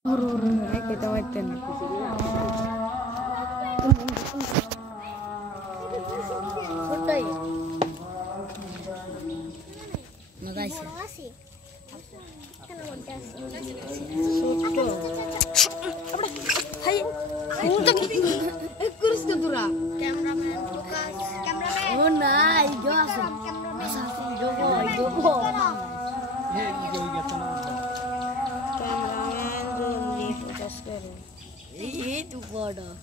kita wetan. Betul. Makasih. Hai. Untuk kurus ketura. Kameramen fokus. Kameramen. Oh nah, hijau asam. Asam hijau. Kameramen joldi fokus karo. Itu bada.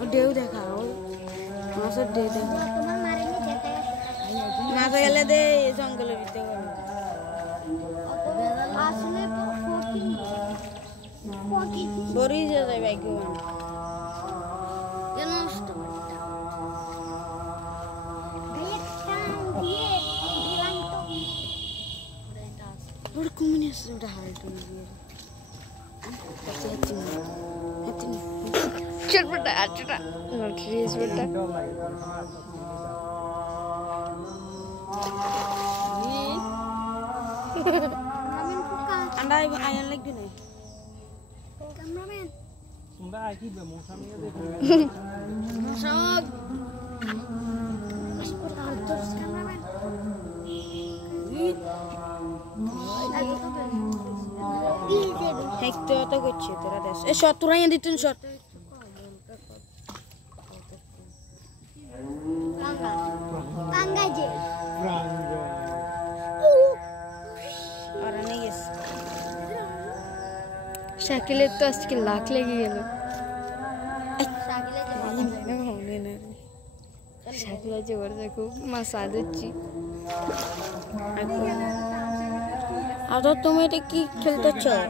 Udah kau. Maksud dia. Masa gale deh জঙ্গলে ভিতরে আসলে বড়ি যায় bike কেন নষ্ট ওর কমিনি আছে ওটা height দিয়ে চটপটা আচটা নটরিস বটা Anda ayam lagi nih. Kameramen. Sudah lagi mau sambil deh. Masuk. Masuk terus kameramen. Hector atau kecil terus. Shot turun yang ditun shot. Tangga aja. শাকিলের তো আজকে লাখ লেগে গেল শাকিল আছে ঘরে দেখো মা সাদুচ্ছি আর তো তুমি এটা কি খেলতে চাও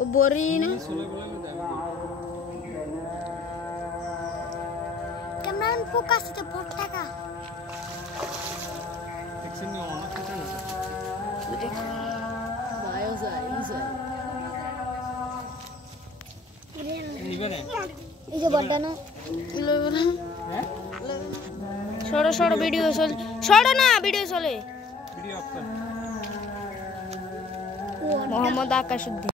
ও বরি না Kameramen fokus itu porta ka. Action-nya mana kita ni? Bayo saya. Ini mana? Ini bada na. Short video sol. Short na video sole. Video option. Muhammad Akashuddin.